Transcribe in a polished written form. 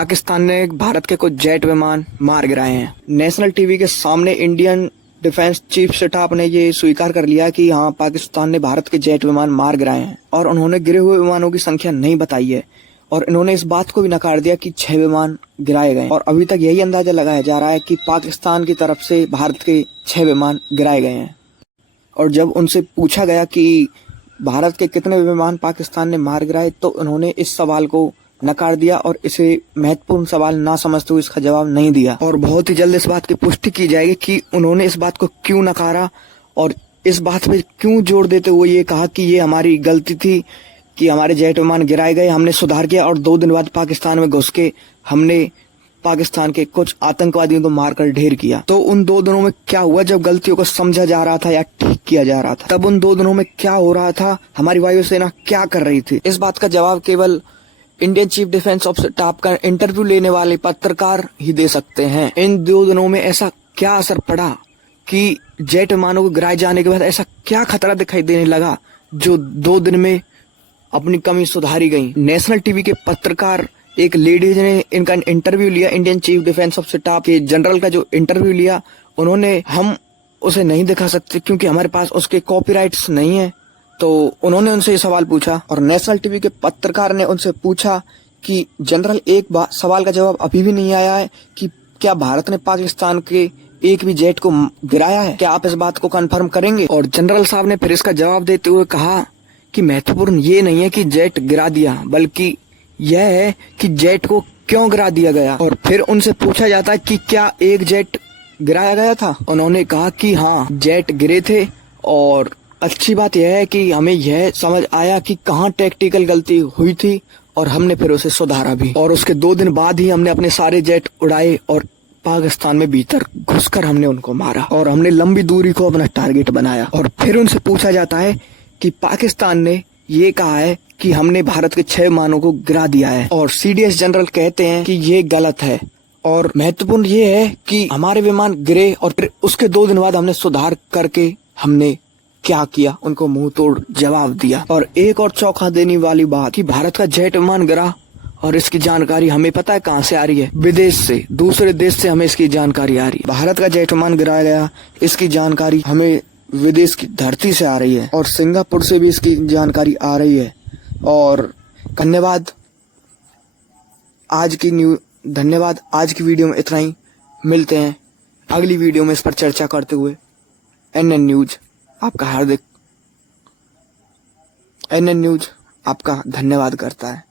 पाकिस्तान ने भारत के कुछ जेट विमान मार गिराए हैं। नेशनल टीवी के सामने इंडियन डिफेंस चीफ स्टाफ ने ये स्वीकार कर लिया कि हाँ, पाकिस्तान ने भारत के जेट विमान मार गिराए हैं और उन्होंने गिरे हुए विमानों की संख्या नहीं बताई है और इन्होंने इस बात को भी नकार दिया कि 6 विमान गिराए गए और अभी तक यही अंदाजा लगाया जा रहा है कि पाकिस्तान की तरफ से भारत के 6 विमान गिराए गए हैं। और जब उनसे पूछा गया कि भारत के कितने विमान पाकिस्तान ने मार गिराए तो उन्होंने इस सवाल को नकार दिया और इसे महत्वपूर्ण सवाल ना समझते हुए इसका जवाब नहीं दिया। और बहुत ही जल्द इस बात की पुष्टि की जाएगी कि उन्होंने इस बात को क्यों नकारा और इस बात पे क्यों जोर देते हुए ये कहा कि ये हमारी गलती थी कि हमारे जेट विमान गिराए गए, हमने सुधार किया और 2 दिन बाद पाकिस्तान में घुस के हमने पाकिस्तान के कुछ आतंकवादियों को मारकर ढेर किया। तो उन 2 दिनों में क्या हुआ जब गलतियों को समझा जा रहा था या ठीक किया जा रहा था? तब उन 2 दिनों में क्या हो रहा था? हमारी वायुसेना क्या कर रही थी? इस बात का जवाब केवल Indian chief defence of staff का इंटरव्यू लेने वाले पत्रकार ही दे सकते हैं। इन 2 दिनों में ऐसा क्या असर पड़ा कि जेट विमानों को गिराए जाने के बाद ऐसा क्या खतरा दिखाई देने लगा जो 2 दिन में अपनी कमी सुधारी गई? नेशनल टीवी के पत्रकार एक लेडीज ने इनका इंटरव्यू लिया, Indian chief defence of staff के जनरल का जो इंटरव्यू लिया, उन्होंने हम उसे नहीं दिखा सकते क्योंकि हमारे पास उसके कॉपीराइट्स नहीं है। तो उन्होंने उनसे ये सवाल पूछा और नेशनल टीवी के पत्रकार ने उनसे पूछा कि जनरल, एक सवाल का जवाब अभी भी नहीं आया है कि क्या भारत ने पाकिस्तान के एक भी जेट को गिराया है? क्या आप इस बात को कंफर्म करेंगे? और जनरल साहब ने फिर इसका जवाब देते हुए कहा कि महत्वपूर्ण ये नहीं है कि जेट गिरा दिया, बल्कि यह है कि जेट को क्यों गिरा दिया गया। और फिर उनसे पूछा जाता है कि क्या एक जेट गिराया गया था? उन्होंने कहा कि हाँ, जेट गिरे थे और अच्छी बात यह है कि हमें यह समझ आया कि कहाँ टैक्टिकल गलती हुई थी और हमने फिर उसे सुधारा भी। और उसके 2 दिन बाद ही हमने अपने सारे जेट उड़ाए और पाकिस्तान में भीतर घुसकर हमने उनको मारा और हमने लंबी दूरी को अपना टारगेट बनाया। और फिर उनसे पूछा जाता है कि पाकिस्तान ने ये कहा है कि हमने भारत के 6 विमानों को गिरा दिया है और सीडीएस जनरल कहते हैं कि ये गलत है। और महत्वपूर्ण ये है कि हमारे विमान गिरे और फिर उसके 2 दिन बाद हमने सुधार करके हमने क्या किया, उनको मुंह तोड़ जवाब दिया। और एक और चौंका देने वाली बात कि भारत का जेट विमान गिरा और इसकी जानकारी हमें पता है कहां से आ रही है? विदेश से, दूसरे देश से हमें इसकी जानकारी आ रही है। भारत का जेट विमान गिराया गया, इसकी जानकारी हमें विदेश की धरती से आ रही है और सिंगापुर से भी इसकी जानकारी आ रही है। और धन्यवाद, आज की वीडियो में इतना ही। मिलते हैं अगली वीडियो में इस पर चर्चा करते हुए। एनएन न्यूज आपका धन्यवाद करता है।